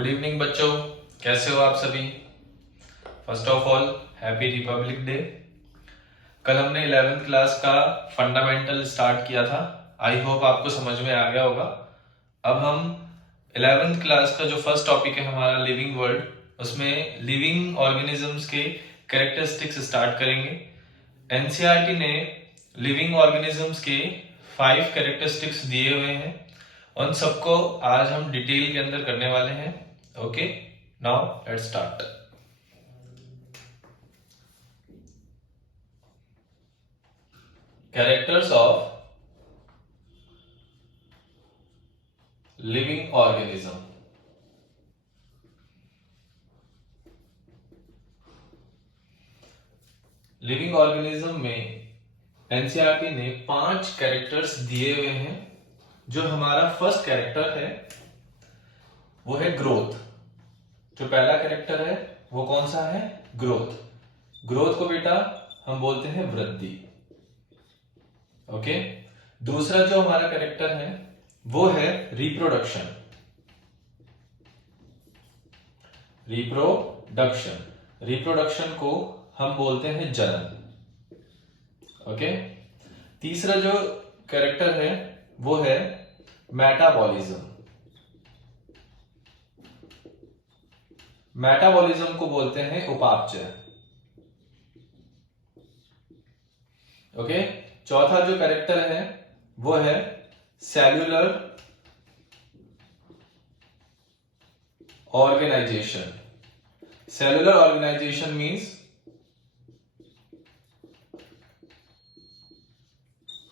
Good evening बच्चों, कैसे हो आप सभी। First of all happy Republic day. कल हमने 11th क्लास का फंडामेंटल स्टार्ट किया था। आई होप आपको समझ में आ गया होगा। अब हम 11th क्लास का जो फर्स्ट टॉपिक है हमारा लिविंग वर्ल्ड, उसमें लिविंग ऑर्गेनिजम्स के कैरेक्टरिस्टिक्स स्टार्ट करेंगे। एनसीईआरटी ने लिविंग ऑर्गेनिजम्स के 5 कैरेक्टरिस्टिक्स दिए हुए हैं। उन सबको आज हम डिटेल के अंदर करने वाले हैं। Okay, now let's start. Characters of living organism. Living organism में एनसीईआरटी ने 5 कैरेक्टर्स दिए हुए हैं। जो हमारा फर्स्ट कैरेक्टर है वो है ग्रोथ। जो पहला कैरेक्टर है वो कौन सा है? ग्रोथ। ग्रोथ को बेटा हम बोलते हैं वृद्धि। ओके, दूसरा जो हमारा कैरेक्टर है वो है रिप्रोडक्शन। रिप्रोडक्शन रिप्रोडक्शन को हम बोलते हैं जनन। ओके, तीसरा जो कैरेक्टर है वो है मेटाबॉलिज्म। मेटाबॉलिज्म को बोलते हैं उपापचय। ओके, चौथा जो कैरेक्टर है वो है cellular organisation. Cellular organisation means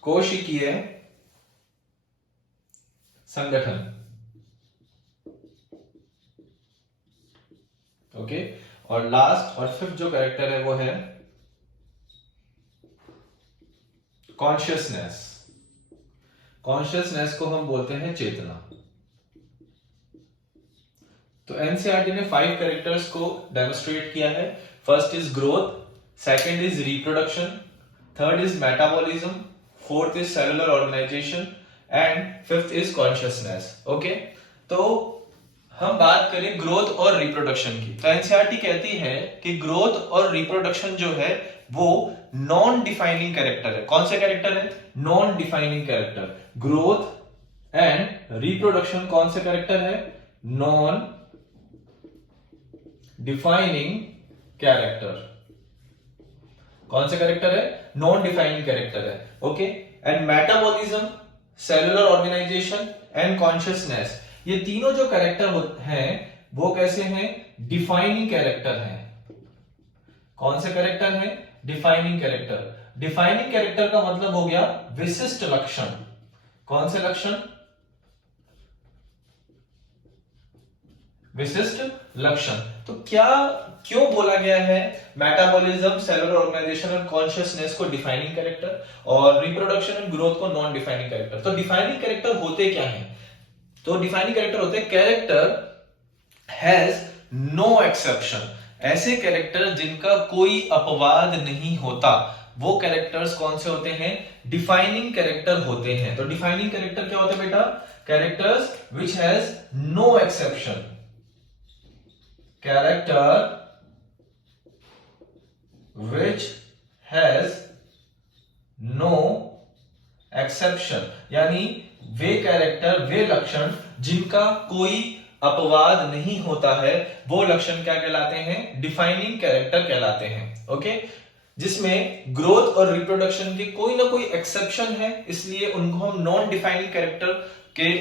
कोशिकीय संगठन। ओके, और लास्ट और फिफ्थ जो कैरेक्टर है वो है कॉन्शियसनेस। कॉन्शियसनेस को हम बोलते हैं चेतना। तो एनसीईआरटी ने 5 कैरेक्टर्स को डेमोन्स्ट्रेट किया है। First is growth, second is reproduction, third is metabolism, fourth is cellular organisation and fifth is consciousness. Okay, तो हम बात करें ग्रोथ और रिप्रोडक्शन की, तो एनसीईआरटी कहती है कि ग्रोथ और रिप्रोडक्शन जो है वो नॉन डिफाइनिंग कैरेक्टर है। कौन से कैरेक्टर है? Non defining character. Growth and reproduction कौन से कैरेक्टर है? Non defining character. कौन से कैरेक्टर है? नॉन डिफाइनिंग कैरेक्टर है। Okay, and metabolism, cellular organisation and consciousness, ये तीनों जो कैरेक्टर हैं वो कैसे हैं? डिफाइनिंग कैरेक्टर हैं। कौन से कैरेक्टर हैं? Defining character. डिफाइनिंग कैरेक्टर का मतलब हो गया विशिष्ट लक्षण। कौन से लक्षण? विशिष्ट लक्षण। तो क्यों बोला गया है मेटाबॉलिज्म, सेलुलर ऑर्गेनाइजेशन और कॉन्शियसनेस को डिफाइनिंग कैरेक्टर और रिप्रोडक्शन एंड ग्रोथ को नॉन डिफाइनिंग कैरेक्टर? तो डिफाइनिंग कैरेक्टर होते क्या हैं? तो डिफाइनिंग कैरेक्टर होते हैं कैरेक्टर हैज नो एक्सेप्शन। ऐसे कैरेक्टर जिनका कोई अपवाद नहीं होता, वो कैरेक्टर्स कौन से होते हैं? डिफाइनिंग कैरेक्टर होते हैं। तो डिफाइनिंग कैरेक्टर क्या होते हैं बेटा? Characters which has no exception. Character which has no exception, यानी वे कैरेक्टर, वे लक्षण जिनका कोई अपवाद नहीं होता है, वो लक्षण क्या कहलाते हैं? डिफाइनिंग कैरेक्टर कहलाते हैं। ओके, जिसमें ग्रोथ और रिप्रोडक्शन के कोई ना कोई एक्सेप्शन है, इसलिए उनको हम नॉन डिफाइनिंग कैरेक्टर के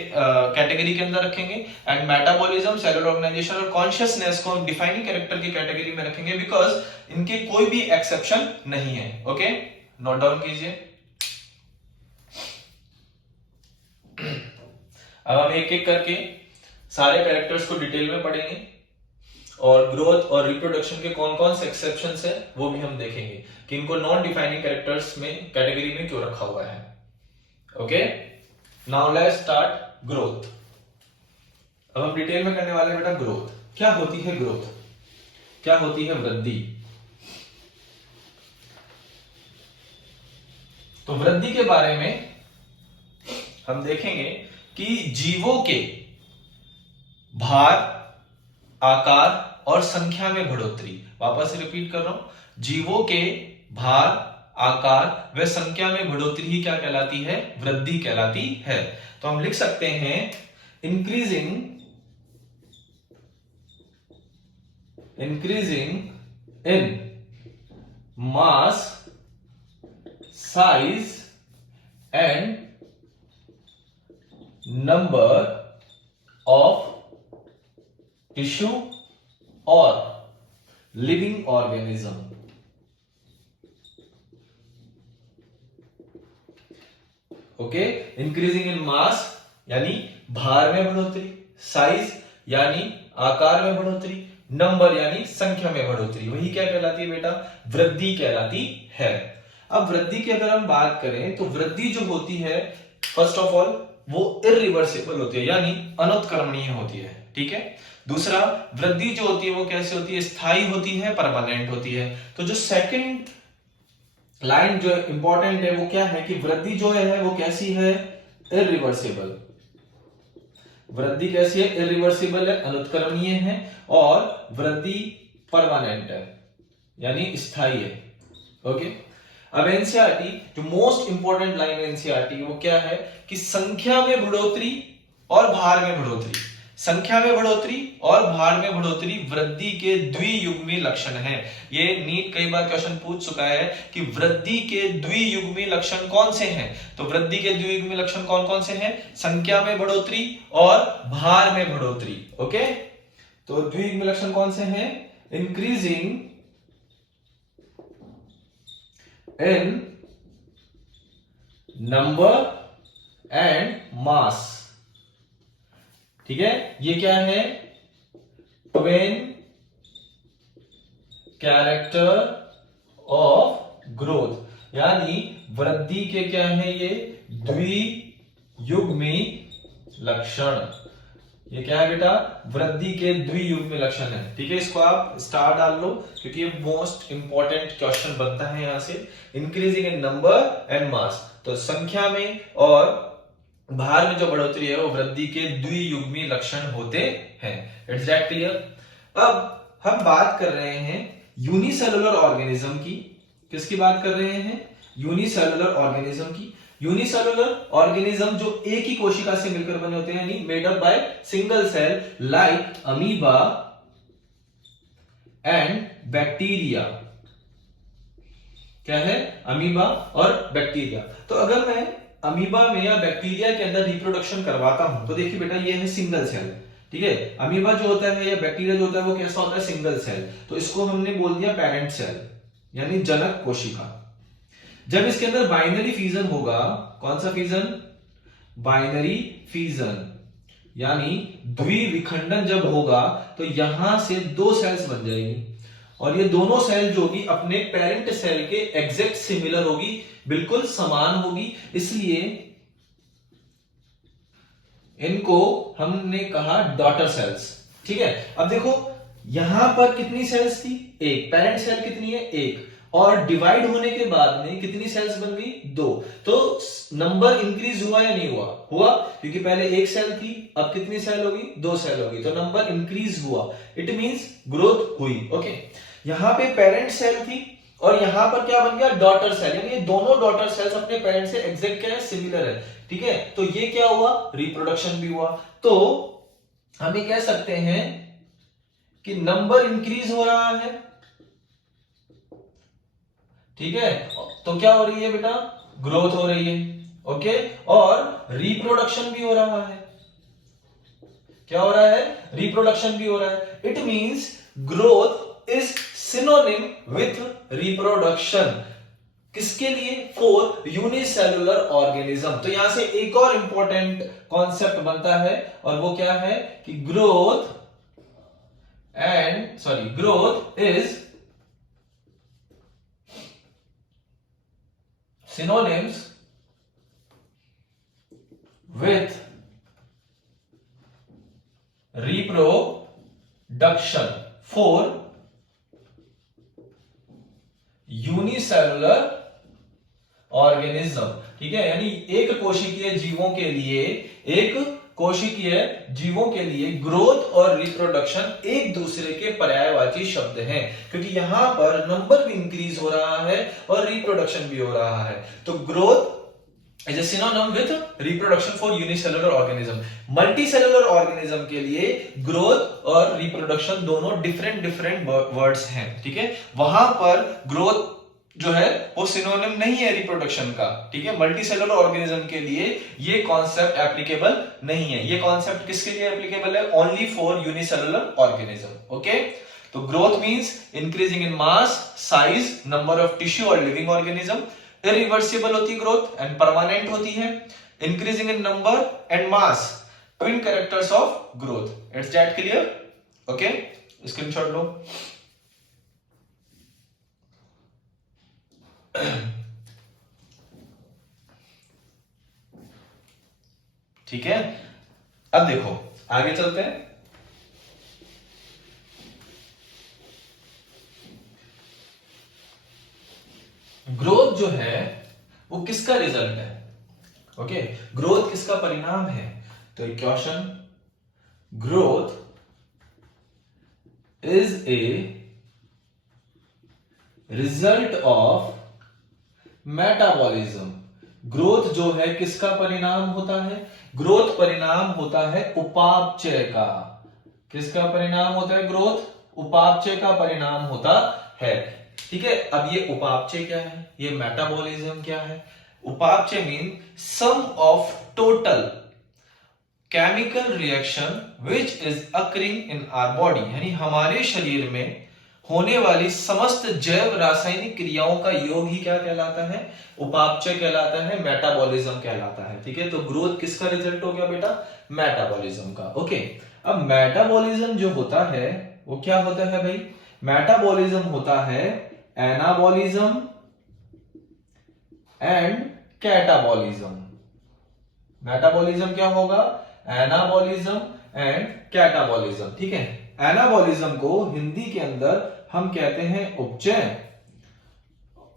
कैटेगरी के अंदर रखेंगे। एंड मेटाबॉलिज्म, सेलुलर ऑर्गेनाइजेशन और कॉन्शियसनेस को हम डिफाइनिंग कैरेक्टर की कैटेगरी में रखेंगे बिकॉज इनके कोई भी एक्सेप्शन नहीं है। ओके, नोट डाउन कीजिए। अब हम एक एक करके सारे कैरेक्टर्स को डिटेल में पढ़ेंगे और ग्रोथ और रिप्रोडक्शन के कौन कौन से एक्सेप्शंस है वो भी हम देखेंगे कि इनको नॉन डिफाइनिंग कैरेक्टर्स में कैटेगरी में क्यों रखा हुआ है। Okay, now let's start growth. अब हम डिटेल में करने वाले हैं बेटा ग्रोथ। क्या होती है ग्रोथ? क्या होती है वृद्धि? तो वृद्धि के बारे में हम देखेंगे कि जीवों के भार आकार और संख्या में बढ़ोतरी। वापस रिपीट कर रहा हूं, जीवों के भार, आकार व संख्या में बढ़ोतरी ही क्या कहलाती है? वृद्धि कहलाती है। तो हम लिख सकते हैं increasing in mass, size and number of tissue or living organism। Okay, increasing in mass यानी भार में बढ़ोतरी, साइज यानी आकार में बढ़ोतरी, नंबर यानी संख्या में बढ़ोतरी, वही क्या कहलाती है बेटा? वृद्धि कहलाती है। अब वृद्धि की अगर हम बात करें तो वृद्धि जो होती है फर्स्ट ऑफ ऑल वो इरिवर्सिबल होती है, यानी अनुत्क्रमणीय होती है। ठीक है। दूसरा, वृद्धि जो होती है वो कैसे होती है? स्थायी होती है, परमानेंट होती है। तो जो सेकंड लाइन जो इंपॉर्टेंट है वो क्या है कि वृद्धि जो है वो कैसी है? इरिवर्सिबल। वृद्धि कैसी है? इरिवर्सिबल है, अनुत्क्रमणीय है, और वृद्धि परमानेंट है यानी स्थायी है। ओके। अब एनसीईआरटी जो मोस्ट इंपॉर्टेंट लाइन एनसीईआरटी वो क्या है कि संख्या में बढ़ोतरी और भार में बढ़ोतरी, संख्या में बढ़ोतरी और भार में बढ़ोतरी वृद्धि के द्वियुग्मी लक्षण है। ये नीट कई बार क्वेश्चन पूछ चुका है कि वृद्धि के द्वियुग्मी लक्षण कौन से हैं? तो वृद्धि के द्वियुग्मी लक्षण कौन कौन से हैं? संख्या में बढ़ोतरी और भार में बढ़ोतरी। ओके, तो द्वियुग्मी लक्षण कौन से हैं? इंक्रीजिंग इन नंबर एंड मास। ठीक है, ये क्या है? ट्वेन कैरेक्टर ऑफ ग्रोथ, यानी वृद्धि के क्या है? ये द्वियुग्मी लक्षण। ये क्या है बेटा? वृद्धि के द्वियुग्मी लक्षण है। ठीक है, इसको आप स्टार डाल लो क्योंकि ये मोस्ट इंपॉर्टेंट क्वेश्चन बनता है यहां से। इंक्रीजिंग इन नंबर एंड मास, तो संख्या में और भार में जो बढ़ोतरी है वो वृद्धि के द्वियुग्मी लक्षण होते हैं। It's that clear? अब हम बात कर रहे हैं यूनिसेलुलर ऑर्गेनिज्म की। किसकी बात कर रहे हैं? यूनिसेलुलर ऑर्गेनिज्म की। यूनिसेलुलर ऑर्गेनिज्म जो एक ही कोशिका से मिलकर बने होते हैं, यानी made up by single cell, like amoeba and bacteria. क्या है? अमीबा और बैक्टीरिया। तो अगर मैं अमीबा में या बैक्टीरिया के अंदर रिप्रोडक्शन करवाता हूं तो देखिए बेटा ये है सिंगल सेल। ठीक है, अमीबा जो होता है या बैक्टीरिया जो होता है वो कैसा होता है? Single cell. तो इसको हमने बोल दिया पेरेंट सेल यानी जनक कोशिका। जब इसके अंदर बाइनरी फीजन होगा, कौन सा फीजन? बाइनरी फीजन, यानी द्विविखंडन जब होगा तो यहां से दो सेल्स बन जाएंगी और ये दोनों सेल जो होगी अपने पेरेंट सेल के एग्जैक्ट सिमिलर होगी, बिल्कुल समान होगी, इसलिए इनको हमने कहा डॉटर सेल्स। ठीक है, अब देखो यहां पर कितनी सेल्स थी? एक। पेरेंट सेल कितनी है? एक। और डिवाइड होने के बाद में कितनी सेल्स बन गई? दो। तो नंबर इंक्रीज हुआ या नहीं हुआ? हुआ, क्योंकि पहले एक सेल थी, अब कितनी सेल होगी? दो सेल होगी, तो नंबर इंक्रीज हुआ। इट मींस ग्रोथ हुई। ओके, यहां पे पेरेंट सेल थी और यहां पर क्या बन गया? डॉटर सेल, यानी ये दोनों डॉटर सेल्स अपने पेरेंट से एग्जैक्ट क्या है? सिमिलर है। ठीक है, तो ये क्या हुआ? रिप्रोडक्शन भी हुआ। तो हम ये कह सकते हैं कि नंबर इंक्रीज हो रहा है। ठीक है, तो क्या हो रही है बेटा? ग्रोथ हो रही है। ओके, और रिप्रोडक्शन भी हो रहा है। क्या हो रहा है? रिप्रोडक्शन भी हो रहा है। It means growth is synonym with reproduction. किसके लिए? For unicellular organism. तो यहां से एक और इंपॉर्टेंट कॉन्सेप्ट बनता है और वो क्या है कि growth is synonyms with reproduction for unicellular organism। ठीक है, यानी एक कोशिकीय जीवों के लिए एक कोशिकीय जीवों के लिए ग्रोथ और रिप्रोडक्शन एक दूसरे के पर्यायवाची शब्द हैं, क्योंकि यहां पर नंबर भी इंक्रीज हो रहा है और रिप्रोडक्शन भी हो रहा है। तो growth is a synonym with reproduction for unicellular organism। Multicellular organism के लिए ग्रोथ और रिप्रोडक्शन दोनों डिफरेंट वर्ड्स हैं, ठीक है। वहां पर ग्रोथ जो है वो सिनोनिम नहीं है रिप्रोडक्शन का, ठीक है। मल्टीसेलुलर ऑर्गेनिज्म के लिए ये कॉन्सेप्ट एप्लीकेबल नहीं है। ये कॉन्सेप्ट किसके लिए एप्लीकेबल है? Only for unicellular organism. Okay, तो growth means increasing in mass, size, number of tissue और लिविंग ऑर्गेनिज्म। इरिवर्सिबल होती है ग्रोथ एंड परमानेंट होती है। Increasing in number and mass, twin characters of growth. It's that clear? Okay, screenshot लो। ठीक है, अब देखो आगे चलते हैं। ग्रोथ जो है वो किसका रिजल्ट है? ओके, ग्रोथ किसका परिणाम है? तो एक question, growth is a result of metabolism. Growth जो है किसका परिणाम होता है? ग्रोथ परिणाम होता है उपापचय का। किसका परिणाम होता है? ग्रोथ उपापचय का परिणाम होता है, ठीक है। अब ये उपापचय क्या है, ये मेटाबॉलिज्म क्या है? उपापचय mean sum of total chemical reaction which is occurring in our body, यानी हमारे शरीर में होने वाली समस्त जैव रासायनिक क्रियाओं का योग ही क्या कहलाता है? उपापचय कहलाता है, मेटाबॉलिज्म कहलाता है, ठीक है। तो ग्रोथ किसका रिजल्ट हो गया बेटा? मेटाबॉलिज्म का। ओके, अब मेटाबॉलिज्म जो होता है वो क्या होता है भाई? मेटाबॉलिज्म होता है एनाबॉलिज्म एंड कैटाबॉलिज्म। मेटाबॉलिज्म क्या होगा? एनाबॉलिज्म एंड कैटाबॉलिज्म, ठीक है। एनाबॉलिज्म को हिंदी के अंदर हम कहते हैं उपचय,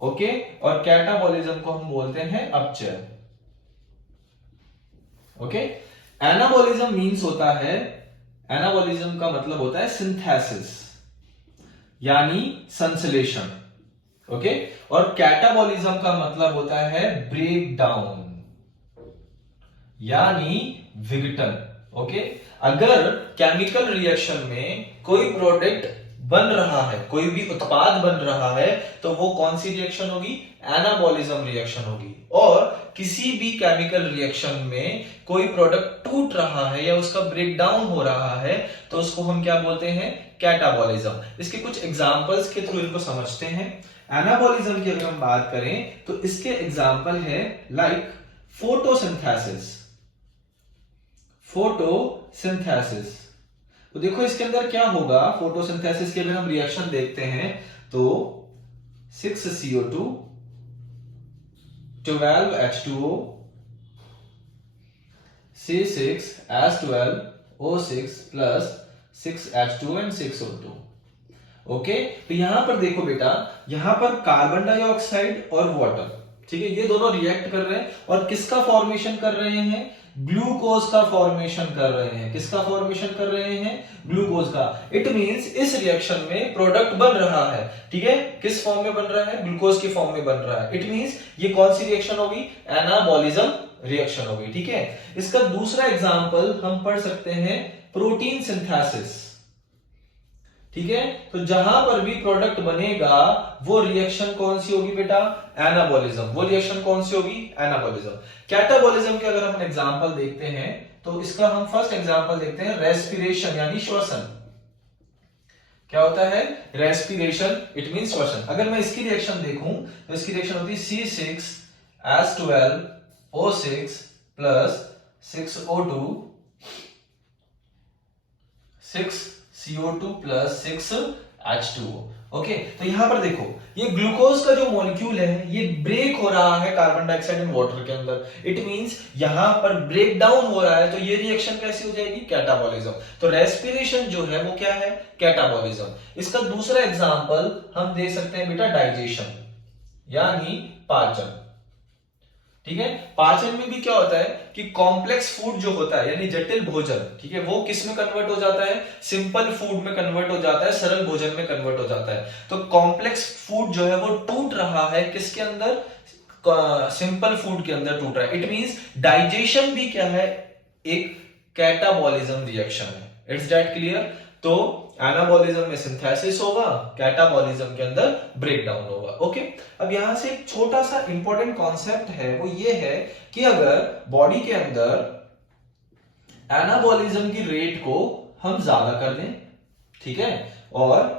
ओके, और कैटाबॉलिज्म को हम बोलते हैं अपचय। ओके, एनाबॉलिज्म मींस होता है, एनाबॉलिज्म का मतलब होता है सिंथेसिस यानी संश्लेषण, ओके, और कैटाबॉलिज्म का मतलब होता है ब्रेक डाउन यानी विघटन। ओके, अगर केमिकल रिएक्शन में कोई प्रोडक्ट बन रहा है, कोई भी उत्पाद बन रहा है, तो वो कौन सी रिएक्शन होगी? एनाबॉलिज्म रिएक्शन होगी। और किसी भी केमिकल रिएक्शन में कोई प्रोडक्ट टूट रहा है या उसका ब्रेक डाउन हो रहा है, तो उसको हम क्या बोलते हैं? कैटाबॉलिज्म। इसके कुछ एग्जांपल्स के थ्रू इनको समझते हैं। एनाबॉलिज्म की अगर हम बात करें तो इसके एग्जांपल है लाइक फोटोसिंथेसिस। फोटोसिंथेसिस, तो देखो इसके अंदर क्या होगा? फोटोसिंथेसिस के अगर हम रिएक्शन देखते हैं तो 6CO2, 12H2O, C6H12O6 plus 6H2 and 6O2। Okay, तो यहां पर देखो बेटा, यहां पर कार्बन डाइऑक्साइड और वाटर, ठीक है, ये दोनों रिएक्ट कर रहे हैं और किसका फॉर्मेशन कर रहे हैं? ग्लूकोज का फॉर्मेशन कर रहे हैं। किसका फॉर्मेशन कर रहे हैं? ग्लूकोज का। इट मींस इस रिएक्शन में प्रोडक्ट बन रहा है, ठीक है। किस फॉर्म में बन रहा है? ग्लूकोज की फॉर्म में बन रहा है। इट मींस ये कौन सी रिएक्शन होगी? एनाबॉलिज्म रिएक्शन होगी, ठीक है। इसका दूसरा एग्जांपल हम पढ़ सकते हैं प्रोटीन सिंथेसिस, ठीक है। तो जहां पर भी प्रोडक्ट बनेगा वो रिएक्शन कौन सी होगी बेटा? एनाबॉलिज्म। वो रिएक्शन कौन सी होगी? एनाबॉलिज्म। कैटाबॉलिज्म के अगर हम एग्जांपल देखते हैं तो इसका हम फर्स्ट एग्जांपल देखते हैं रेस्पिरेशन यानी श्वसन। क्या होता है? रेस्पिरेशन, इट मींस श्वसन। अगर मैं इसकी रिएक्शन देखूं तो इसकी रिएक्शन होती है C6H12O6 plus 6O2, 6CO2 plus 6H2O। Okay, तो यहां पर देखो ये ग्लूकोज का जो मॉलिक्यूल है ये ब्रेक हो रहा है कार्बन डाइऑक्साइड एंड वाटर के अंदर। इट मींस यहां पर ब्रेक डाउन हो रहा है, तो ये रिएक्शन कैसी हो जाएगी? कैटाबॉलिज्म। तो रेस्पिरेशन जो है वो क्या है? कैटाबॉलिज्म। इसका दूसरा एग्जांपल हम दे सकते हैं बेटा डाइजेशन यानी पाचन। ठीक है। पाचन में भी क्या होता है कि कॉम्प्लेक्स फूड जो होता है यानी जटिल भोजन, ठीक है, वो किस में कन्वर्ट हो जाता है, सिंपल फूड में कन्वर्ट हो जाता है, सरल भोजन में कन्वर्ट हो जाता है। तो कॉम्प्लेक्स फूड जो है वो टूट रहा है किसके अंदर, सिंपल फूड के अंदर टूट रहा है। इट मींस डाइजेशन भी क्या है, एक कैटाबॉलिज्म रिएक्शन है। It's that clear. तो एनाबॉलिज्म में सिंथेसिस होगा, कैटाबॉलिज्म के अंदर ब्रेकडाउन होगा। ओके। अब यहां से एक छोटा सा इंपॉर्टेंट कॉन्सेप्ट है, वो ये है कि अगर बॉडी के अंदर एनाबॉलिज्म की रेट को हम ज्यादा कर दें, ठीक है, और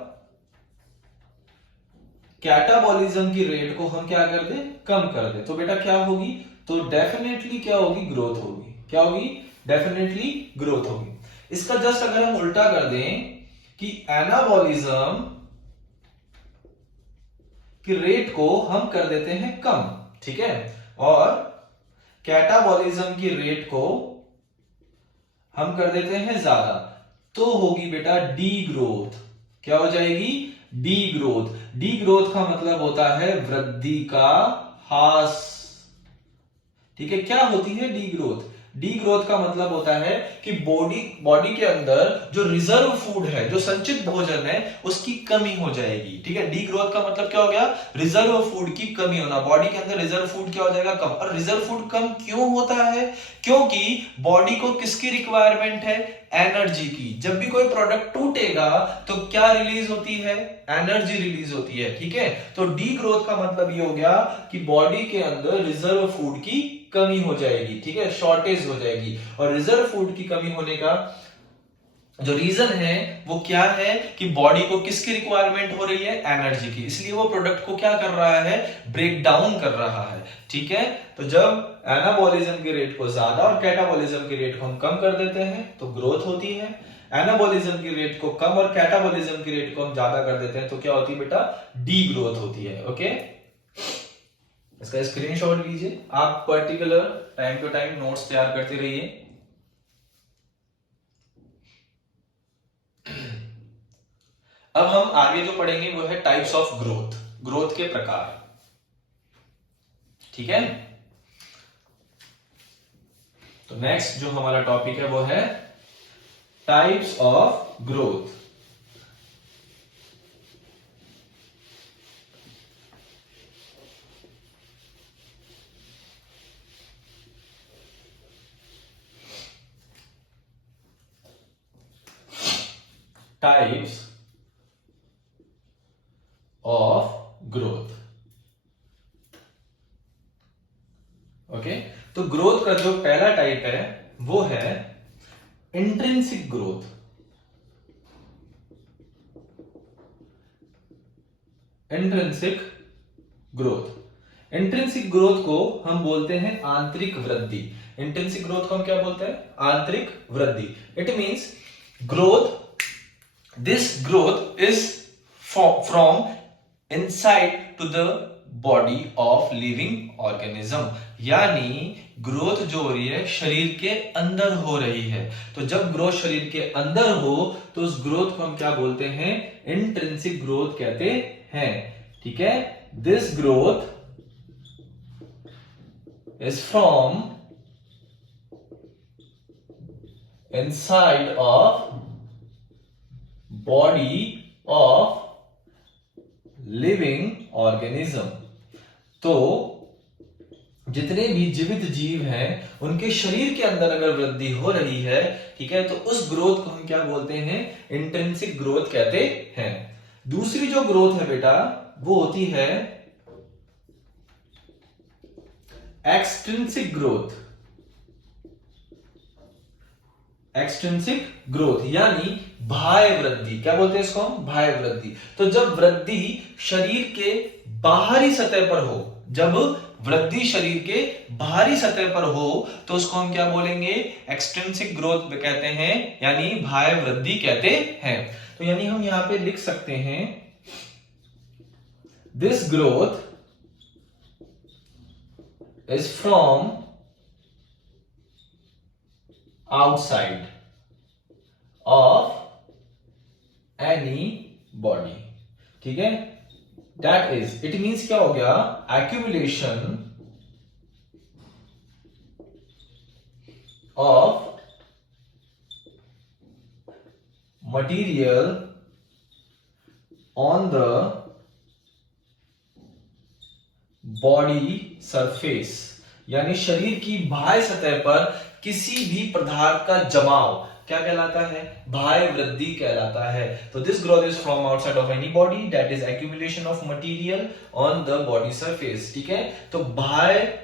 कैटाबॉलिज्म की रेट को हम क्या कर दें, कम कर दें, तो बेटा क्या होगी, तो डेफिनेटली क्या होगी, ग्रोथ होगी। क्या होगी, डेफिनेटली ग्रोथ होगी। इसका जस्ट अगर हम उल्टा कर दें कि एनाबॉलिज्म की रेट को हम कर देते हैं कम, ठीक है, और कैटाबॉलिज्म की रेट को हम कर देते हैं ज्यादा, तो होगी बेटा डी ग्रोथ। क्या हो जाएगी, डी ग्रोथ। डी ग्रोथ का मतलब होता है वृद्धि का ह्रास, ठीक है। क्या होती है डी ग्रोथ, डी ग्रोथ का मतलब होता है कि बॉडी के अंदर जो रिजर्व फूड है, जो संचित भोजन है, उसकी कमी हो जाएगी, ठीक है। डी ग्रोथ का मतलब क्या हो गया, रिजर्व फूड की कमी होना। बॉडी के अंदर रिजर्व फूड क्या हो जाएगा, कम। और रिजर्व फूड कम क्यों होता है, क्योंकि बॉडी को किसकी रिक्वायरमेंट है, एनर्जी की। जब भी कोई प्रोडक्ट टूटेगा तो क्या रिलीज होती है, एनर्जी रिलीज होती है, ठीक है। तो डी ग्रोथ का मतलब ये हो गया कि बॉडी के अंदर रिजर्व फूड की कमी हो जाएगी, ठीक है, शॉर्टेज हो जाएगी। और रिजर्व फूड की कमी होने का जो रीजन है वो क्या है कि बॉडी को किसकी रिक्वायरमेंट हो रही है, एनर्जी की। इसलिए वो प्रोडक्ट को क्या कर रहा है, ब्रेक डाउन कर रहा है, ठीक है। तो जब एनाबॉलिज्म की रेट को ज्यादा और कैटाबॉलिज्म की रेट को हम कम कर देते हैं तो ग्रोथ होती है। एनाबॉलिज्म की रेट को कम और कैटाबॉलिज्म की रेट को हम ज्यादा कर देते हैं तो क्या होती है बेटा, डी ग्रोथ होती है। ओके, इसका स्क्रीनशॉट लीजिए। आप particular time to time notes तैयार करते रहिए। अब हम आगे जो पढ़ेंगे वो है टाइप्स ऑफ ग्रोथ, ग्रोथ के प्रकार, ठीक है। तो नेक्स्ट जो हमारा टॉपिक है वो है types of growth. Types of growth. Okay, तो ग्रोथ का जो पहला टाइप है वो है intrinsic growth. Intrinsic growth, intrinsic growth को हम बोलते हैं आंतरिक वृद्धि। इंट्रिंसिक ग्रोथ को हम क्या बोलते हैं, आंतरिक वृद्धि। It means growth, this growth is from inside to the body of living organism। यानी ग्रोथ जो हो रही है शरीर के अंदर हो रही है। तो जब ग्रोथ शरीर के अंदर हो तो उस ग्रोथ को हम क्या बोलते हैं, इंट्रिंसिक ग्रोथ कहते हैं, ठीक है। This growth is from inside of body of living organism. तो जितने भी जीवित जीव हैं उनके शरीर के अंदर अगर वृद्धि हो रही है, ठीक है, तो उस ग्रोथ को हम क्या बोलते हैं, इंट्रिंसिक ग्रोथ कहते हैं। दूसरी जो ग्रोथ है बेटा वो होती है एक्सट्रिंसिक ग्रोथ। एक्सट्रिंसिक ग्रोथ यानी बाह्य वृद्धि। क्या बोलते हैं इसको हम, बाह्य वृद्धि। तो जब वृद्धि शरीर के बाहरी सतह पर हो, जब वृद्धि शरीर के बाहरी सतह पर हो तो उसको हम क्या बोलेंगे, एक्सट्रिंसिक ग्रोथ कहते हैं, यानी बाह्य वृद्धि कहते हैं। तो यानी हम यहां पे लिख सकते हैं this growth is from outside of any body, ठीक है। दैट इज, इट मीन्स क्या हो गया, accumulation of material on the body surface, यानी शरीर की बाह्य सतह पर किसी भी पदार्थ का जमाव क्या कहलाता है? बाह्य वृद्धि कहलाता है। तो this growth is from outside of any body, that is accumulation of material on the body surface. ठीक है, तो बाह्य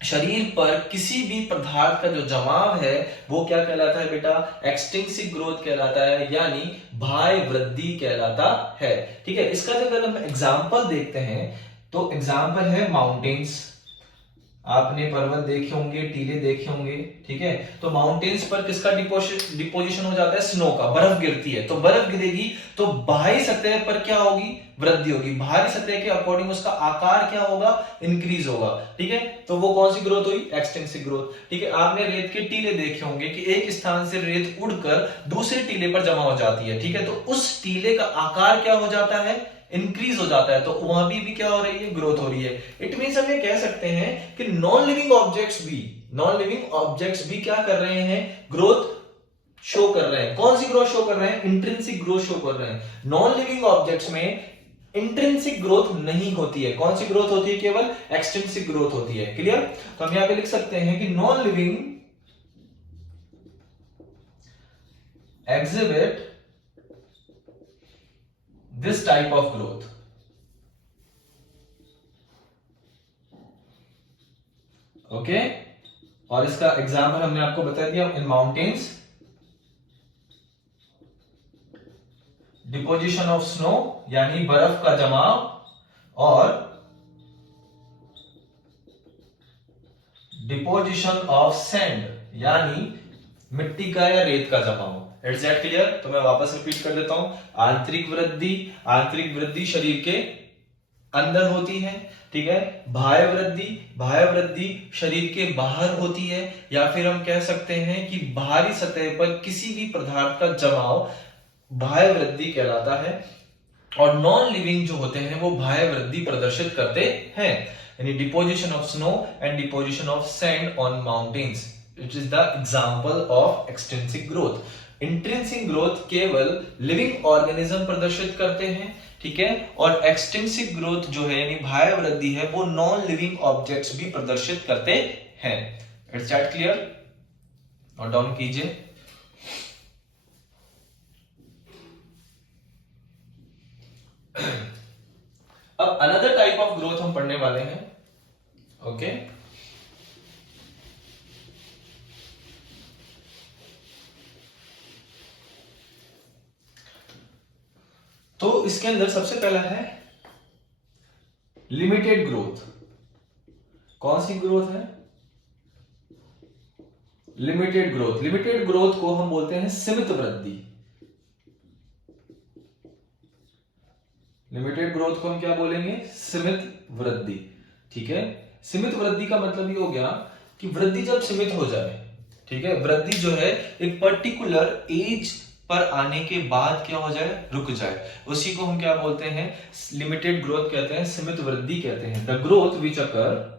शरीर पर किसी भी पदार्थ का जो जमाव है वो क्या कहलाता है बेटा? एक्सटेंसिव ग्रोथ कहलाता है, यानी बाह्य वृद्धि कहलाता है। ठीक है, इसका अगर हम एग्जांपल देखते हैं तो एग्जाम्पल है माउंटेन्स। आपने पर्वत देखे होंगे, टीले देखे होंगे। ठीक है, तो माउंटेन्स पर किसका डिपोजिशन हो जाता है? स्नो का, बर्फ गिरती है। तो बर्फ गिरेगी तो बाहरी सतह पर क्या होगी? वृद्धि होगी। बाहरी सतह के अकॉर्डिंग उसका आकार क्या होगा? इंक्रीज होगा। ठीक है, तो वो कौन सी ग्रोथ हुई? Extensive growth. ठीक है, आपने रेत के टीले देखे होंगे कि एक स्थान से रेत उड़कर दूसरे टीले पर जमा हो जाती है। ठीक है, तो उस टीले का आकार क्या हो जाता है? इंक्रीज हो जाता है। तो वहां भी क्या हो रही है? ग्रोथ हो रही है। इट मींस हम ये कह सकते हैं कि नॉन लिविंग ऑब्जेक्ट्स भी क्या कर रहे हैं? ग्रोथ शो कर रहे हैं। कौन सी ग्रोथ शो कर रहे हैं? इंट्रिंसिक ग्रोथ शो कर रहे हैं। नॉन लिविंग ऑब्जेक्ट्स में इंट्रिंसिक ग्रोथ नहीं होती है। कौन सी ग्रोथ होती है? केवल एक्सटेंसिव ग्रोथ होती है। क्लियर? तो हम यहां पे लिख सकते हैं कि non living exhibit this type of growth. Okay, और इसका एग्जाम्पल हमने आपको बता दिया। In mountains deposition of snow, यानी बर्फ का जमाव, और डिपोजिशन ऑफ सैंड, यानी मिट्टी का या रेत का जमाव। It's that clear? तो मैं वापस रिपीट कर देता हूं। आंतरिक वृद्धि शरीर के अंदर होती है। ठीक है, बाह्य वृद्धि शरीर के बाहर होती है, या फिर हम कह सकते हैं कि बाहरी सतह पर किसी भी पदार्थ का जमाव बाह्य वृद्धि कहलाता है। और नॉन लिविंग जो होते हैं वो बाह्य वृद्धि प्रदर्शित करते हैं, यानी deposition of snow and deposition of sand on mountains, which is the example of extrinsic growth. Intrinsic growth केवल लिविंग ऑर्गेनिज्म प्रदर्शित करते हैं। ठीक है, और एक्सटेंसिव ग्रोथ जो है यानी बाह्य वृद्धि है वो नॉन लिविंग ऑब्जेक्ट्स भी प्रदर्शित करते हैं। It's that clear? Note down कीजिए। अब अनदर टाइप ऑफ ग्रोथ हम पढ़ने वाले हैं। ओके, तो इसके अंदर सबसे पहला है लिमिटेड ग्रोथ। कौन सी ग्रोथ है? लिमिटेड ग्रोथ को हम बोलते हैं सीमित वृद्धि। लिमिटेड ग्रोथ को हम क्या बोलेंगे? सीमित वृद्धि। ठीक है, सीमित वृद्धि का मतलब ये हो गया कि वृद्धि जब सीमित हो जाए। ठीक है, वृद्धि जो है एक पर्टिकुलर एज पर आने के बाद क्या हो जाए? रुक जाए। उसी को हम क्या बोलते हैं? लिमिटेड ग्रोथ कहते हैं, सीमित वृद्धि कहते हैं। The growth which occur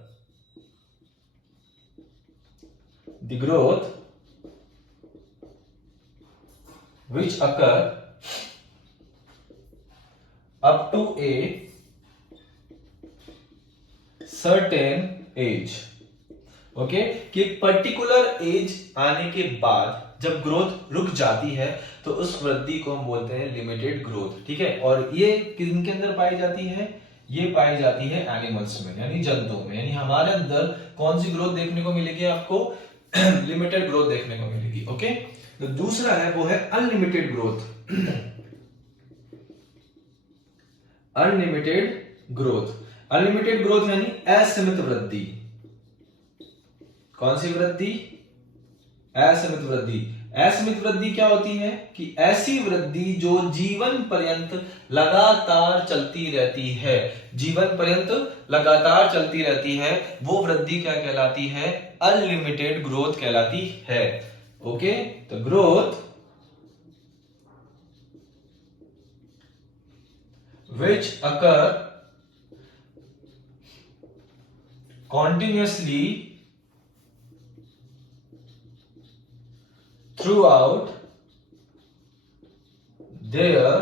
up to a certain age. Okay, कि पर्टिकुलर एज आने के बाद जब ग्रोथ रुक जाती है तो उस वृद्धि को हम बोलते हैं लिमिटेड ग्रोथ। ठीक है, और ये किनके अंदर पाई जाती है? ये पाई जाती है एनिमल्स में, यानी जंतुओं में। यानी हमारे अंदर कौन सी ग्रोथ देखने को मिलेगी? आपको लिमिटेड ग्रोथ देखने को मिलेगी। ओके, तो दूसरा है वो है अनलिमिटेड ग्रोथ। अनलिमिटेड ग्रोथ यानी असीमित वृद्धि। कौन सी वृद्धि? असीमित वृद्धि। असीमित वृद्धि क्या होती है? कि ऐसी वृद्धि जो जीवन पर्यंत लगातार चलती रहती है। जीवन पर्यंत लगातार चलती रहती है, वो वृद्धि क्या कहलाती है? अनलिमिटेड ग्रोथ कहलाती है। ओके, तो growth which occur continuously throughout their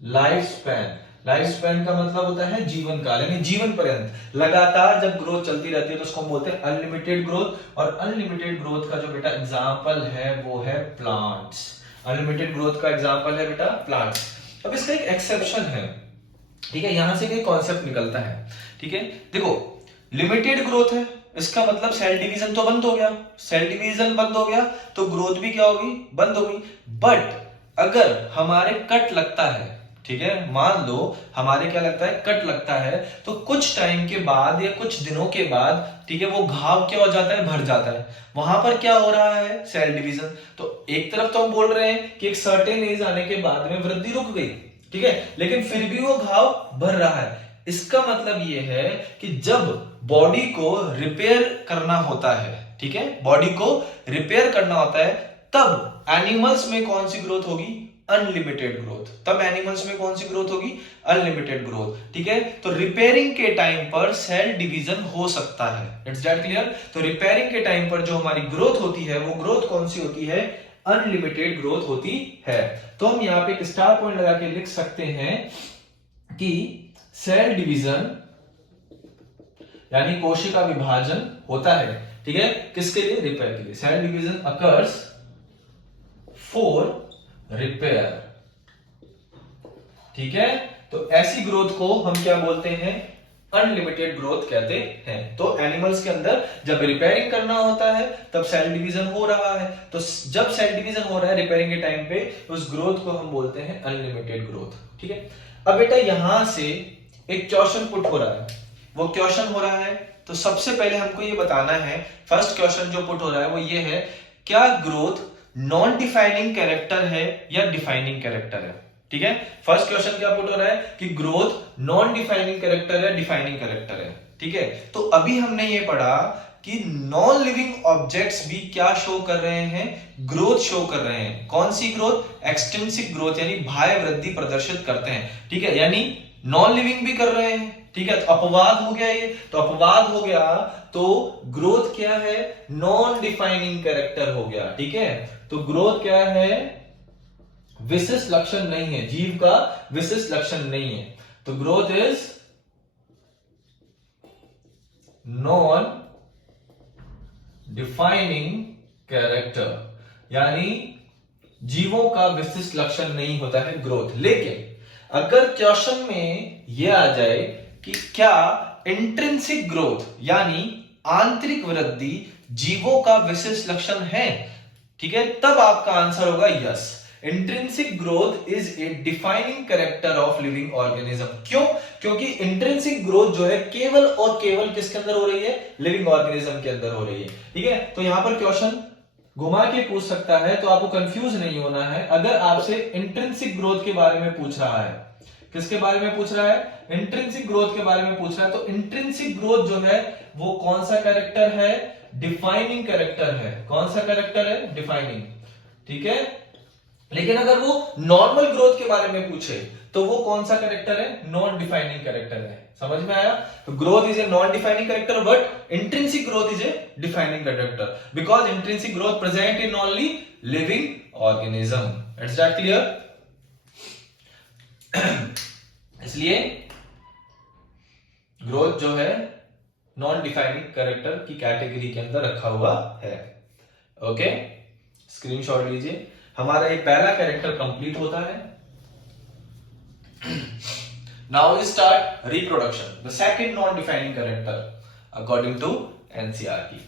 life span. Life span का मतलब होता है जीवन काल, यानी जीवन पर्यंत लगातार जब ग्रोथ चलती रहती है तो उसको हम बोलते हैं अनलिमिटेड ग्रोथ। और अनलिमिटेड ग्रोथ का जो बेटा एग्जांपल है वो है प्लांट्स। अनलिमिटेड ग्रोथ का एग्जांपल है बेटा प्लांट्स। अब इसका एक एक्सेप्शन है, ठीक है, यहां से एक कॉन्सेप्ट निकलता है, ठीक है। देखो लिमिटेड ग्रोथ है, इसका मतलब सेल डिवीजन तो बंद हो गया, सेल डिवीजन बंद हो गया तो ग्रोथ भी क्या होगी, बंद होगी। बट अगर हमारे कट लगता है, ठीक है, मान लो हमारे क्या लगता है, कट लगता है, तो कुछ टाइम के बाद या कुछ दिनों के बाद, ठीक है, वो घाव क्या हो जाता है, भर जाता है। वहां पर क्या हो रहा है, सेल डिवीजन। तो एक तरफ तो हम बोल रहे हैं कि एक सर्टेन एज आने के बाद में वृद्धि रुक गई, ठीक है, लेकिन फिर भी वो घाव भर रहा है। इसका मतलब ये है कि जब बॉडी को रिपेयर करना होता है, ठीक है, बॉडी को रिपेयर करना होता है, तब एनिमल्स में कौन सी ग्रोथ होगी, अनलिमिटेड ग्रोथ। तब एनिमल्स में कौन सी ग्रोथ होगी, अनलिमिटेड ग्रोथ, ठीक है। तो रिपेयरिंग के टाइम पर सेल डिवीजन हो सकता है, इट्स दैट क्लियर। तो रिपेयरिंग के टाइम पर जो हमारी ग्रोथ होती है वो ग्रोथ कौन सी होती है, अनलिमिटेड ग्रोथ होती है। तो हम यहां पे एक स्टार पॉइंट लगा के लिख सकते हैं कि सेल डिवीजन यानी कोशिका विभाजन होता है, ठीक है, किसके लिए, रिपेयर के लिए। Cell division occurs for repair, ठीक है। तो ऐसी ग्रोथ को हम क्या बोलते हैं, अनलिमिटेड ग्रोथ कहते हैं। तो एनिमल्स के अंदर जब रिपेयरिंग करना होता है तब सेल डिवीजन हो रहा है, तो जब सेल डिवीजन हो रहा है रिपेयरिंग के टाइम पे, उस ग्रोथ को हम बोलते हैं अनलिमिटेड ग्रोथ, ठीक है। अब बेटा यहां से एक क्वेश्चन पुट हो रहा है, वो क्वेश्चन हो रहा है, तो सबसे पहले हमको ये बताना है, फर्स्ट क्वेश्चन जो पुट हो रहा है वो ये है, क्या ग्रोथ नॉन डिफाइनिंग कैरेक्टर है या डिफाइनिंग कैरेक्टर है, ठीक है। फर्स्ट क्वेश्चन क्या पुट हो रहा है कि ग्रोथ नॉन डिफाइनिंग कैरेक्टर है, डिफाइनिंग कैरेक्टर है, ठीक है। तो अभी हमने ये पढ़ा कि नॉन लिविंग ऑब्जेक्ट्स भी क्या शो कर रहे हैं, ग्रोथ शो कर रहे हैं। कौन सी ग्रोथ, एक्सटेंसिव ग्रोथ, यानी बाह्य वृद्धि प्रदर्शित करते हैं, ठीक है, यानी नॉन लिविंग भी कर रहे हैं, ठीक है। तो अपवाद हो गया ये, तो अपवाद हो गया तो ग्रोथ क्या है, नॉन डिफाइनिंग कैरेक्टर हो गया, ठीक है। तो ग्रोथ क्या है, विशिष्ट लक्षण नहीं है, जीव का विशिष्ट लक्षण नहीं है। तो growth is non defining character, यानी जीवों का विशिष्ट लक्षण नहीं होता है ग्रोथ। लेकिन अगर क्वेश्चन में यह आ जाए कि क्या इंट्रिंसिक ग्रोथ यानी आंतरिक वृद्धि जीवों का विशिष्ट लक्षण है, ठीक है, तब आपका आंसर होगा yes, intrinsic growth is a defining character of living organism. क्यों, क्योंकि इंट्रिंसिक ग्रोथ जो है केवल और केवल किसके अंदर हो रही है, लिविंग ऑर्गेनिज्म के अंदर हो रही है, ठीक है। तो यहां पर क्वेश्चन घुमा के पूछ सकता है, तो आपको कंफ्यूज नहीं होना है। अगर आपसे इंट्रिंसिक ग्रोथ के बारे में पूछ रहा है, किसके बारे में पूछ रहा है, इंट्रिंसिक ग्रोथ के बारे में पूछ रहा है, तो इंट्रिंसिक ग्रोथ जो है वो कौन सा कैरेक्टर है, डिफाइनिंग कैरेक्टर है। कौन सा कैरेक्टर है, डिफाइनिंग, ठीक है। लेकिन अगर वो नॉर्मल ग्रोथ के बारे में पूछे तो वो कौन सा कैरेक्टर है, नॉन डिफाइनिंग कैरेक्टर है। समझ में आया, तो growth is a non defining character but intrinsic growth is a defining character, because intrinsic growth present in only living organism. It's that clear. इसलिए ग्रोथ जो है नॉन डिफाइनिंग कैरेक्टर की category के अंदर रखा हुआ है। ओके, स्क्रीनशॉट लीजिए। हमारा ये पहला कैरेक्टर कंप्लीट होता है। Now we start reproduction, the second non defining character according to NCERT.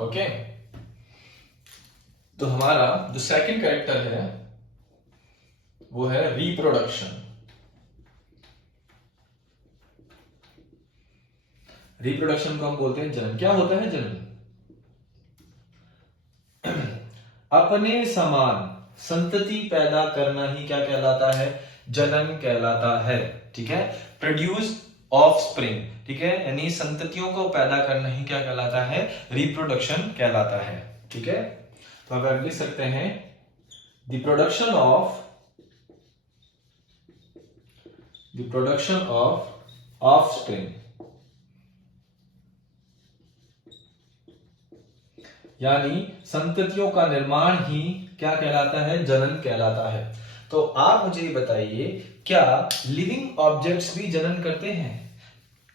Okay, तो हमारा जो सेकंड कैरेक्टर है वो है रिप्रोडक्शन। रिप्रोडक्शन को हम बोलते हैं जन्म। क्या होता है जन्म, अपने समान संतति पैदा करना ही क्या कहलाता है, जन्म कहलाता है, ठीक है। प्रोड्यूस ऑफ स्प्रिंग, ठीक है, यानी संततियों को पैदा करना ही क्या कहलाता है, रिप्रोडक्शन कहलाता है, ठीक है। तो अगर लिख सकते हैं the production of offspring, यानी संततियों का निर्माण ही क्या कहलाता है? जनन कहलाता है। तो आप मुझे बताइए, क्या लिविंग ऑब्जेक्ट्स भी जनन करते हैं?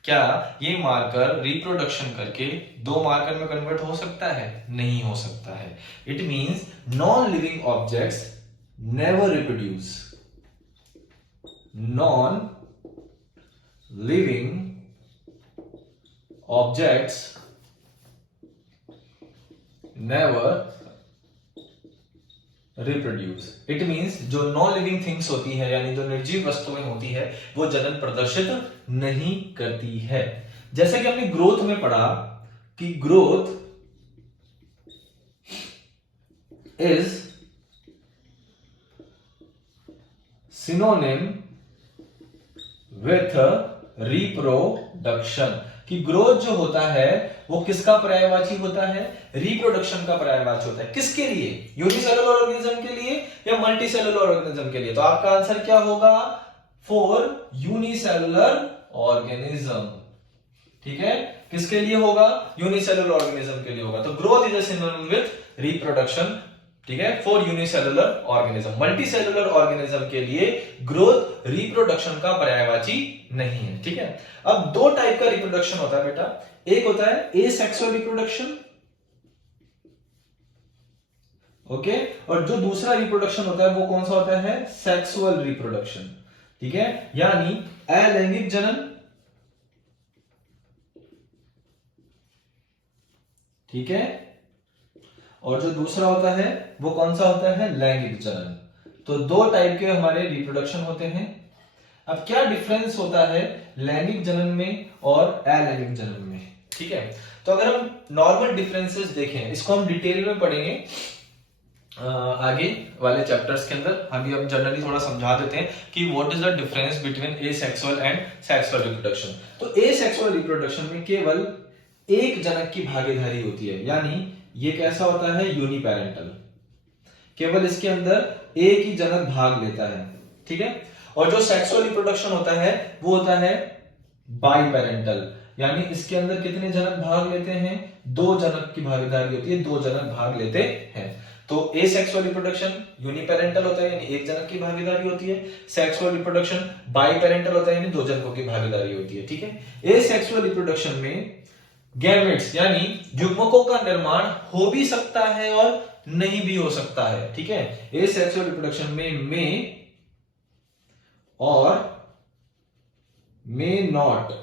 क्या ये मार्कर रिप्रोडक्शन करके 2 मार्कर में कन्वर्ट हो सकता है? नहीं हो सकता है। It means non living objects never reproduce. Non living objects never reproduce. It means जो नॉन लिविंग थिंग्स होती है, यानी जो निर्जीव वस्तुएं होती है, वो जनन प्रदर्शित नहीं करती है। जैसे कि हमने ग्रोथ में पढ़ा कि growth is synonym with reproduction, कि ग्रोथ जो होता है वो किसका पर्यायवाची होता है? रिप्रोडक्शन का पर्यायवाची होता है। किसके लिए? यूनिसेलुलर ऑर्गेनिज्म के लिए या मल्टीसेलुलर ऑर्गेनिज्म के लिए? तो आपका आंसर क्या होगा? For unicellular organism. ठीक है, किसके लिए होगा? यूनिसेलुलर ऑर्गेनिज्म के लिए होगा। तो growth is a synonym with reproduction, ठीक है, for unicellular organism. Multicellular organism के लिए ग्रोथ रिप्रोडक्शन का पर्यायवाची नहीं है। ठीक है, अब 2 टाइप का रिप्रोडक्शन होता है बेटा। एक होता है एसेक्सुअल रिप्रोडक्शन, ओके, और जो दूसरा रिप्रोडक्शन होता है वो कौन सा होता है? Sexual reproduction. ठीक है, यानी अलैंगिक जनन, ठीक है, और जो दूसरा होता है वो कौन सा होता है? लैंगिक जनन। तो 2 टाइप के हमारे रिप्रोडक्शन होते हैं। अब क्या डिफरेंस होता है लैंगिक जनन में और अलैंगिक जनन में? ठीक है, तो अगर हम नॉर्मल डिफरेंसेस देखें, इसको हम डिटेल में पढ़ेंगे आगे वाले चैप्टर्स के अंदर। अभी हम जनरली थोड़ा समझा देते हैं कि what is the difference between asexual and sexual reproduction. तो एसेक्सुअल रिप्रोडक्शन में केवल एक जनक की भागीदारी होती है, यानी ये कैसा होता है? यूनिपेरेंटल। केवल इसके अंदर एक ही जनक भाग लेता है। ठीक है, और जो सेक्सुअल रिप्रोडक्शन होता है वो होता है बाइपेरेंटल, यानी इसके अंदर कितने जनक भाग लेते हैं? 2 जनक की भागीदारी होती है, 2 जनक भाग लेते हैं। तो एसेक्सुअल रिप्रोडक्शन यूनिपेरेंटल होता है, यानी एक जनक की भागीदारी होती है। सेक्सुअल रिप्रोडक्शन बाइपेरेंटल होता है, यानी 2 जनकों की भागीदारी होती है। ठीक है, एसेक्सुअल रिप्रोडक्शन में गैमेट्स यानी युग्मकों का निर्माण हो भी सकता है और नहीं भी हो सकता है। ठीक है, एसेक्सुअल रिप्रोडक्शन में मे और may not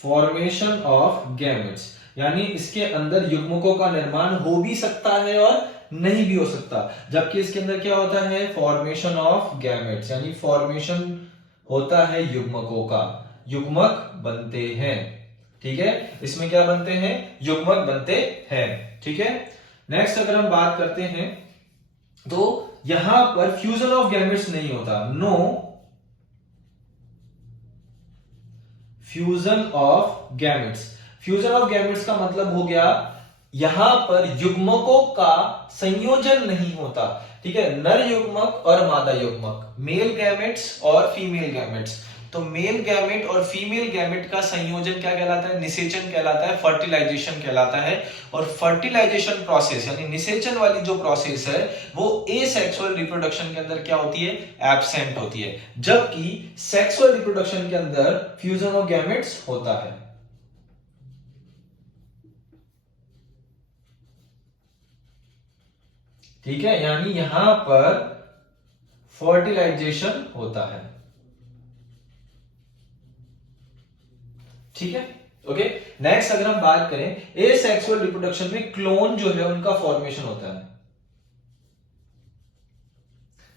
formation of gametes, यानी इसके अंदर युग्मकों का निर्माण हो भी सकता है और नहीं भी हो सकता। जबकि इसके अंदर क्या होता है? फॉर्मेशन ऑफ गैमेट्स, यानी फॉर्मेशन होता है युग्मकों का, युग्मक बनते हैं। ठीक है, इसमें क्या बनते हैं? युग्मक बनते हैं। ठीक है, नेक्स्ट अगर हम बात करते हैं तो यहां पर फ्यूजन ऑफ गैमेट्स नहीं होता। No fusion of gametes. Fusion of gametes का मतलब हो गया यहां पर युग्मकों का संयोजन नहीं होता। ठीक है, नर युग्मक और मादा युग्मक, मेल गैमेट्स और फीमेल गैमेट्स। तो मेल गैमेट और फीमेल गैमेट का संयोजन क्या कहलाता है? निषेचन कहलाता है, फर्टिलाइजेशन कहलाता है। और फर्टिलाइजेशन प्रोसेस यानी निषेचन वाली जो प्रोसेस है वो एसेक्सुअल रिप्रोडक्शन के अंदर क्या होती है? एब्सेंट होती है। जबकि सेक्सुअल रिप्रोडक्शन के अंदर फ्यूजन ऑफ गैमेट्स होता है। ठीक है, यानी यहां पर फर्टिलाइजेशन होता है। ठीक है, ओके। नेक्स्ट अगर हम बात करें एसेक्सुअल रिप्रोडक्शन में क्लोन जो है उनका फॉर्मेशन होता है।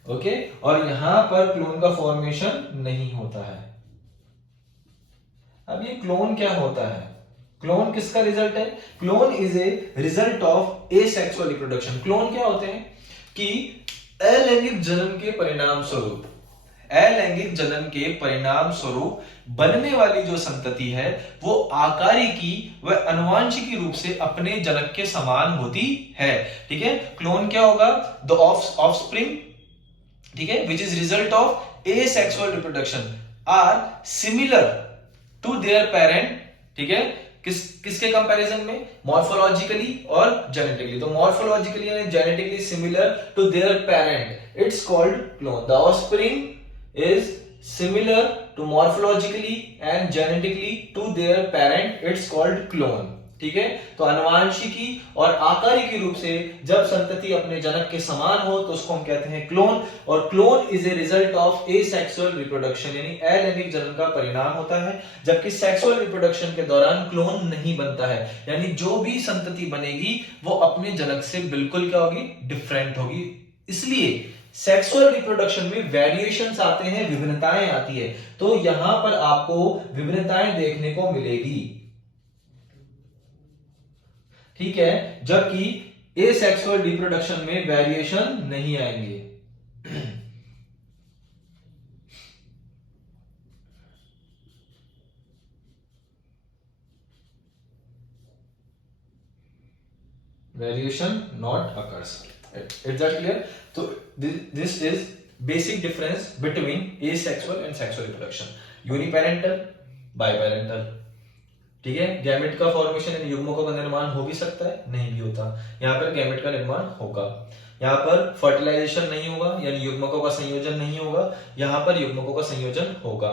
ओके, और यहां पर क्लोन का फॉर्मेशन नहीं होता है। अब ये क्लोन क्या होता है? क्लोन किसका रिजल्ट है? Clone is a result of asexual reproduction. Clone क्या होते हैं कि अलैंगिक जनन के परिणाम स्वरूप अलैंगिक जनन के परिणाम स्वरूप बनने वाली जो संतति है वो आकारिकी व अनुवांशिकी रूप से अपने जनक के समान होती है। ठीक है, क्लोन क्या होगा? द ऑफस्प्रिंग, ठीक है, which is result of asexual reproduction are similar to their parent. ठीक है, किसके कंपैरिजन में? मॉर्फोलॉजिकली और जेनेटिकली। तो मॉर्फोलॉजिकली यानी genetically similar to their parent, it's called clone. The offspring is similar to morphologically and genetically to their parent, it's called clone. ठीक है, तो अनुवांशिकी और आकारिकी रूप से जब संतति अपने जनक के समान हो तो उसको हम कहते हैं क्लोन। और clone is a result of asexual reproduction, यानी अलैंगिक जनन का परिणाम होता है, जबकि सेक्सुअल रिप्रोडक्शन के दौरान क्लोन नहीं बनता है। यानी जो भी संतति बनेगी वो अपने जनक से बिल्कुल क्या होगी? डिफरेंट होगी। इसलिए सेक्सुअल रिप्रोडक्शन में वेरिएशंस आते हैं, विभिन्नताएं आती है, तो यहां पर आपको विभिन्नताएं देखने को मिलेगी। ठीक है, जबकि एसेक्सुअल रिप्रोडक्शन में वेरिएशन नहीं आएंगे। Variation not occurs. Is that clear? तो this is basic difference between asexual and sexual reproduction. Uniparental, biparental. ठीक है, गैमेट का फॉर्मेशन यानी युग्मकों का निर्माण हो भी सकता है, नहीं भी होता। यहाँ पर गैमेट का निर्माण होगा। यहाँ पर फर्टिलाइजेशन नहीं होगा यानी युग्मकों का संयोजन नहीं होगा, यहाँ पर युग्मकों का संयोजन होगा।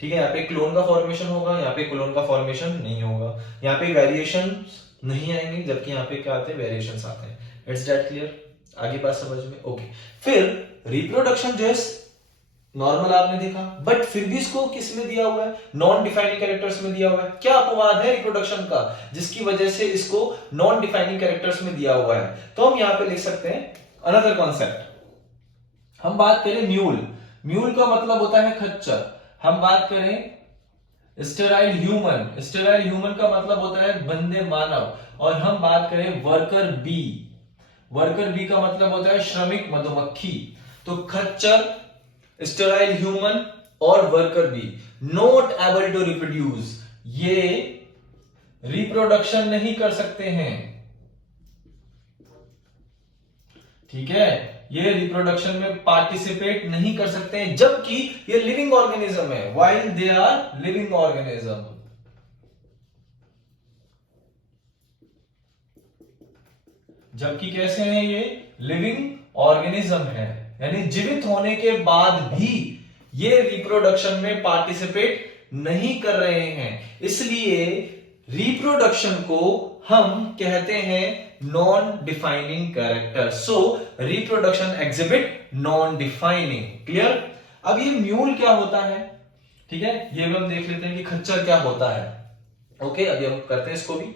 ठीक है, यहाँ पे क्लोन का फॉर्मेशन होगा, यहाँ पे क्लोन का फॉर्मेशन नहीं होगा। यहाँ पे वेरिएशन नहीं आएंगे, जबकि यहाँ पे क्या आते हैं? वेरिएशंस आते हैं। It's that clear? आगे बात समझ में? ओके। फिर रिप्रोडक्शन जो है नॉर्मल आपने देखा, बट फिर भी इसको किस में दिया हुआ है? नॉन डिफाइनिंग कैरेक्टर्स में दिया हुआ है। क्या अपवाद है रिप्रोडक्शन का जिसकी वजह से इसको नॉन डिफाइनिंग कैरेक्टर्स में दिया हुआ है? तो हम यहां पे लिख सकते हैं अनदर कॉन्सेप्ट। हम बात करें म्यूल। म्यूल का मतलब होता है खच्चर। हम बात करें स्टेराइल ह्यूमन। स्टेराइल ह्यूमन का मतलब होता है बंदे मानव। और हम बात करें वर्कर बी। वर्कर बी का मतलब होता है श्रमिक मधुमक्खी। तो खच्चर, स्टेराइल ह्यूमन और worker bee not able to reproduce, ये रिप्रोडक्शन नहीं कर सकते हैं। ठीक है, ये रिप्रोडक्शन में पार्टिसिपेट नहीं कर सकते हैं, जबकि ये लिविंग ऑर्गेनिज्म है। While they are living organism. जबकि कैसे हैं? ये लिविंग ऑर्गेनिज्म है, यानी जीवित होने के बाद भी ये रिप्रोडक्शन में पार्टिसिपेट नहीं कर रहे हैं। इसलिए रिप्रोडक्शन को हम कहते हैं नॉन डिफाइनिंग कैरेक्टर। सो reproduction exhibit non defining. Clear? अब ये म्यूल क्या होता है? ठीक है, ये भी हम देख लेते हैं कि खच्चर क्या होता है। ओके, अभी हम करते हैं इसको भी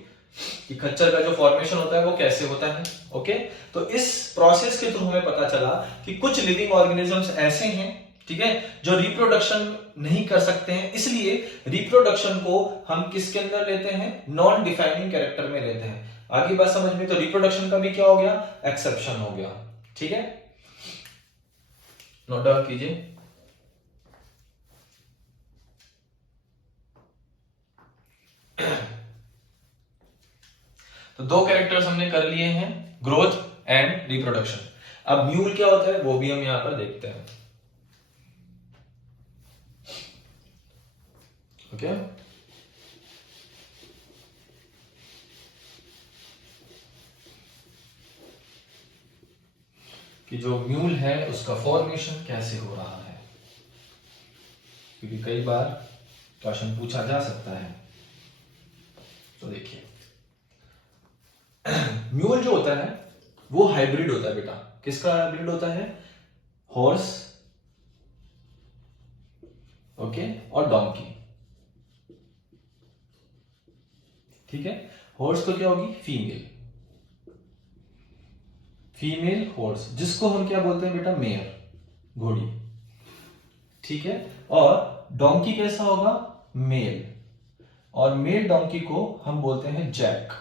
कि खच्चर का जो फॉर्मेशन होता है वो कैसे होता है। ओके, तो इस प्रोसेस के थ्रू हमें पता चला कि कुछ लिविंग ऑर्गेनिजम्स ऐसे हैं, ठीक है, जो रिप्रोडक्शन नहीं कर सकते हैं। इसलिए रिप्रोडक्शन को हम किसके अंदर लेते हैं? नॉन डिफाइनिंग कैरेक्टर में लेते हैं। आगे बात समझ में? तो रिप्रोडक्शन का भी क्या हो गया? एक्सेप्शन हो गया। ठीक है, नोट डाउन कीजिए। तो दो कैरेक्टर्स हमने कर लिए हैं, ग्रोथ एंड रिप्रोडक्शन। अब म्यूल क्या होता है वो भी हम यहां पर देखते हैं। ओके, कि जो म्यूल है उसका फॉर्मेशन कैसे हो रहा है, क्योंकि कई बार क्वेश्चन पूछा जा सकता है। तो देखिए, म्यूल जो होता है वो हाइब्रिड होता है बेटा। किसका हाइब्रिड होता है? हॉर्स, ओके, और डोंकी। ठीक है, हॉर्स तो क्या होगी? फीमेल। फीमेल हॉर्स, जिसको हम क्या बोलते हैं बेटा? मेयर, घोड़ी। ठीक है, और डोंकी कैसा होगा? मेल। और मेल डोंकी को हम बोलते हैं जैक।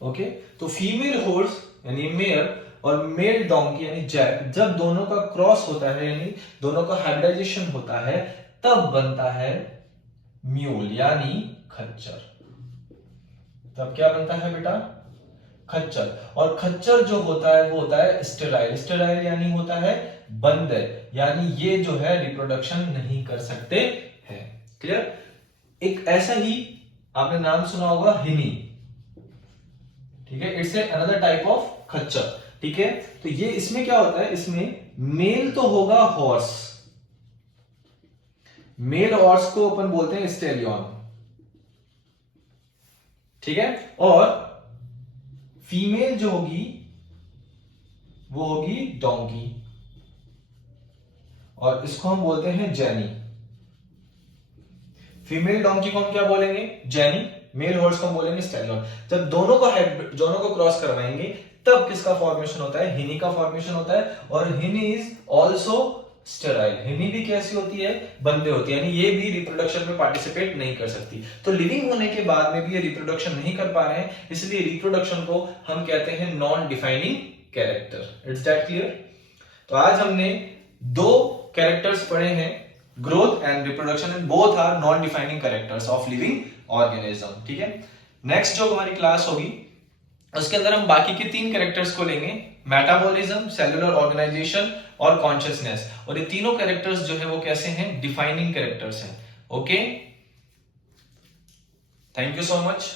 ओके, तो फीमेल हॉर्स यानी मेयर और मेल डोंकी यानी जैक, जब दोनों का क्रॉस होता है यानी दोनों का हाइब्रिडाइजेशन होता है तब बनता है म्यूल यानी खच्चर। तब क्या बनता है बेटा? खच्चर। और खच्चर जो होता है वो होता है स्टेराइल। स्टेराइल यानी होता है बंद, यानी ये जो है रिप्रोडक्शन नहीं कर सकते हैं। क्लियर? एक ऐसा ही आपने नाम सुना होगा हिनी, ठीक है, इट्स अनदर टाइप ऑफ खच्चर। ठीक है, तो ये इसमें क्या होता है, इसमें मेल तो होगा हॉर्स, मेल हॉर्स को अपन बोलते हैं स्टेलियन, ठीक है, और फीमेल जो होगी वो होगी डोंकी, और इसको हम बोलते हैं जैनी। फीमेल डोंकी को हम क्या बोलेंगे? जैनी। मेल हॉर्स को हम बोलेंगे स्टेलियन। जब दोनों को क्रॉस करवाएंगे तब किसका फॉर्मेशन होता है? हिनी का फॉर्मेशन होता है। और हिनी इज ऑल्सो स्टेराइल। हिनी भी कैसी होती है? बंदे होती है, यानी ये भी रिप्रोडक्शन में पार्टिसिपेट नहीं कर सकती। तो लिविंग होने के बाद में भी ये रिप्रोडक्शन नहीं कर पा रहे हैं, इसलिए रिप्रोडक्शन को हम कहते हैं non defining character. It's that clear? तो आज हमने दो कैरेक्टर्स पढ़े हैं, growth and reproduction, and both are non defining characters of living organism. ठीक है, नेक्स्ट जो हमारी क्लास होगी उसके अंदर हम बाकी के 3 कैरेक्टर्स को लेंगे, मेटाबॉलिज्म, सेलुलर ऑर्गेनाइजेशन और कॉन्शियसनेस। और ये तीनों कैरेक्टर्स जो है वो कैसे हैं? डिफाइनिंग कैरेक्टर्स हैं। Okay, thank you so much.